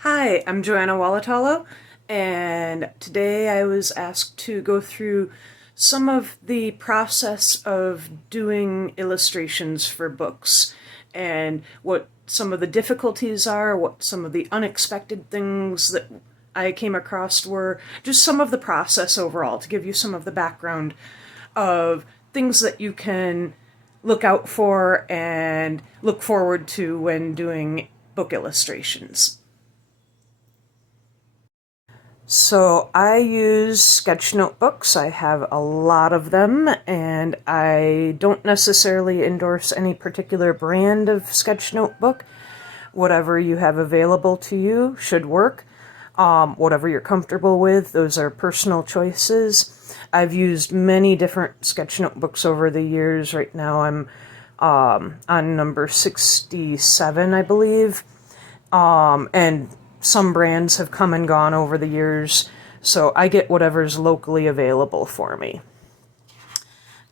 Hi, I'm Joanna Walatalo, and today I was asked to go through some of the process of doing illustrations for books and what some of the difficulties are, what some of the unexpected things that I came across were, just some of the process overall to give you some of the background of things that you can look out for and look forward to when doing book illustrations. So I use sketch notebooks. I have a lot of them, and I don't necessarily endorse any particular brand of sketch notebook. Whatever you have available to you should work. Whatever you're comfortable with, those are personal choices. I've used many different sketch notebooks over the years. Right now I'm on number 67, I believe. And some brands have come and gone over the years, so I get whatever's locally available for me.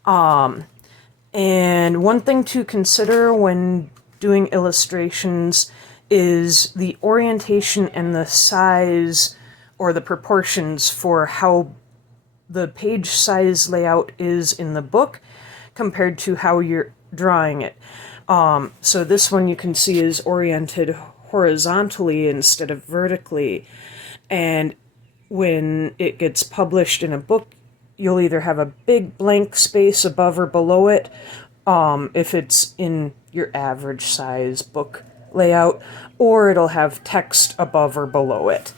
And one thing to consider when doing illustrations is the orientation and the size or the proportions for how the page size layout is in the book compared to how you're drawing it. So this one you can see is oriented horizontally instead of vertically. And when it gets published in a book, you'll either have a big blank space above or below it, if it's in your average size book layout, or it'll have text above or below it,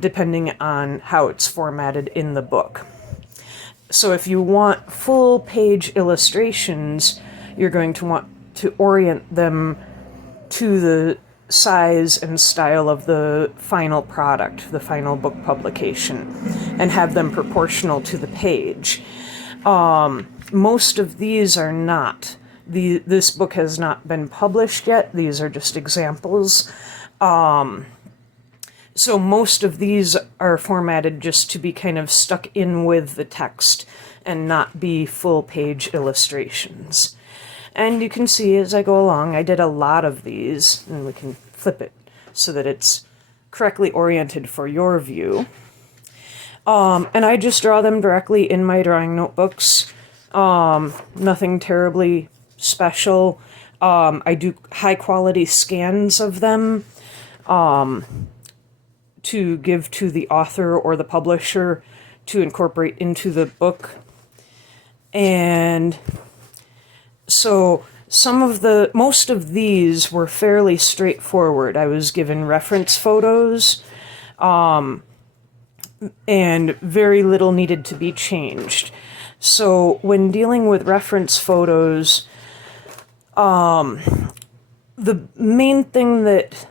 depending on how it's formatted in the book. So if you want full page illustrations, you're going to want to orient them to the size and style of the final product, the final book publication, and have them proportional to the page. Most of these are not. This book has not been published yet. These are just examples. So most of these are formatted just to be kind of stuck in with the text and not be full page illustrations. And you can see as I go along, I did a lot of these, and we can flip it so that it's correctly oriented for your view. And I just draw them directly in my drawing notebooks. Nothing terribly special. I do high quality scans of them to give to the author or the publisher to incorporate into the book. And so most of these were fairly straightforward. I was given reference photos, and very little needed to be changed. So when dealing with reference photos, the main thing that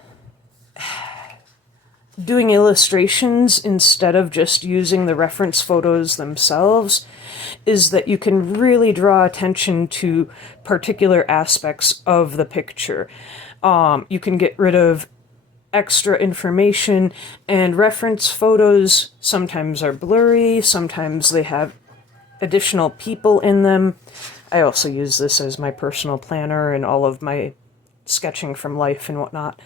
doing illustrations instead of just using the reference photos themselves is that you can really draw attention to particular aspects of the picture. You can get rid of extra information, and reference photos sometimes are blurry, sometimes they have additional people in them. I also use this as my personal planner and all of my sketching from life and whatnot.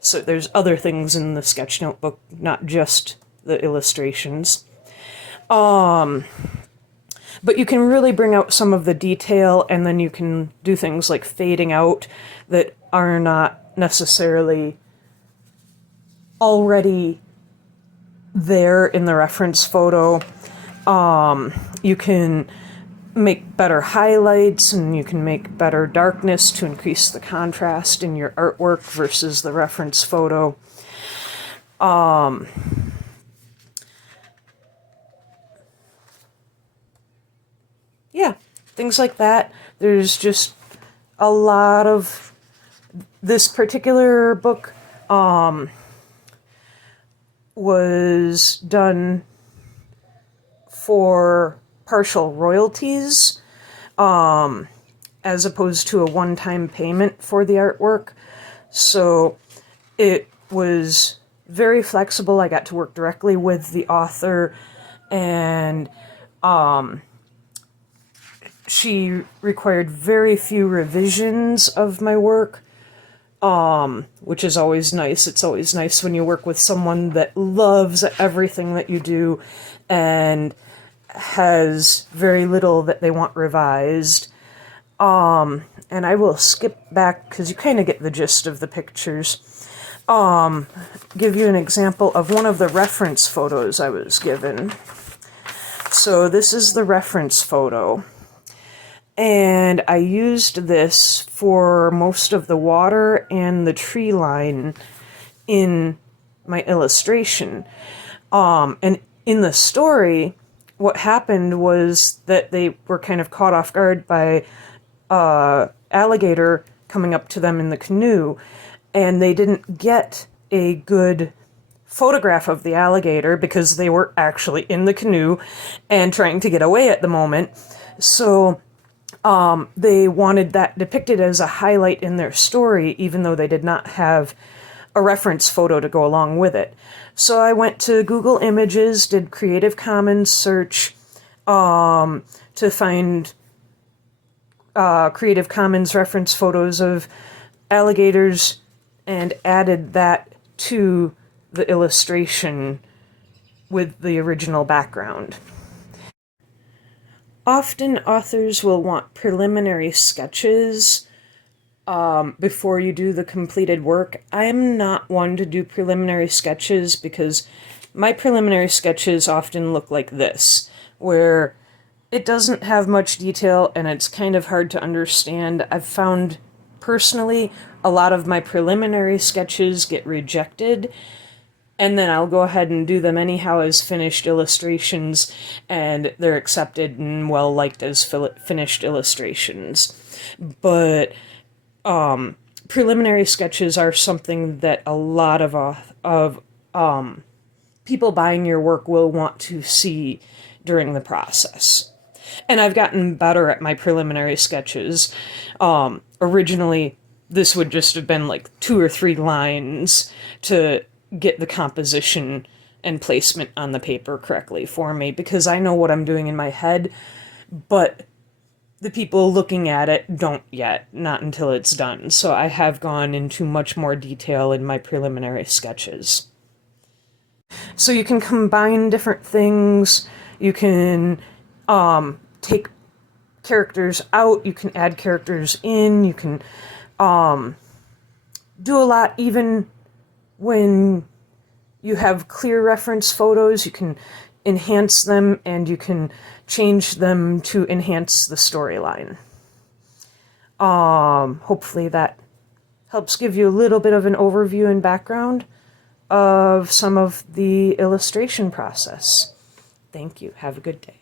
So there's other things in the sketch notebook, not just the illustrations. But you can really bring out some of the detail, and then you can do things like fading out that are not necessarily already there in the reference photo. You can make better highlights, and you can make better darkness to increase the contrast in your artwork versus the reference photo. Yeah, things like that. There's just a lot of this particular book was done for partial royalties, as opposed to a one-time payment for the artwork. So it was very flexible. I got to work directly with the author, and she required very few revisions of my work. which is always nice. It's always nice when you work with someone that loves everything that you do and has very little that they want revised. And I will skip back because you kind of get the gist of the pictures. Give you an example of one of the reference photos I was given. So this is the reference photo. And I used this for most of the water and the tree line in my illustration. And in the story, what happened was that they were kind of caught off guard by alligator coming up to them in the canoe, and they didn't get a good photograph of the alligator because they were actually in the canoe and trying to get away at the moment. So they wanted that depicted as a highlight in their story, even though they did not have a reference photo to go along with it. So I went to Google Images, did Creative Commons search to find Creative Commons reference photos of alligators and added that to the illustration with the original background. Often authors will want preliminary sketches before you do the completed work. I am not one to do preliminary sketches because my preliminary sketches often look like this, where it doesn't have much detail and it's kind of hard to understand. I've found personally a lot of my preliminary sketches get rejected, and then I'll go ahead and do them anyhow as finished illustrations, and they're accepted and well liked as finished illustrations. But preliminary sketches are something that a lot of people buying your work will want to see during the process. And I've gotten better at my preliminary sketches. Originally, this would just have been like 2 or 3 lines to get the composition and placement on the paper correctly for me, because I know what I'm doing in my head, but the people looking at it don't yet, not until it's done. So I have gone into much more detail in my preliminary sketches. So you can combine different things, you can take characters out, you can add characters in, you can do a lot even when you have clear reference photos. You can enhance them and you can change them to enhance the storyline. Hopefully that helps give you a little bit of an overview and background of some of the illustration process. Thank you. Have a good day.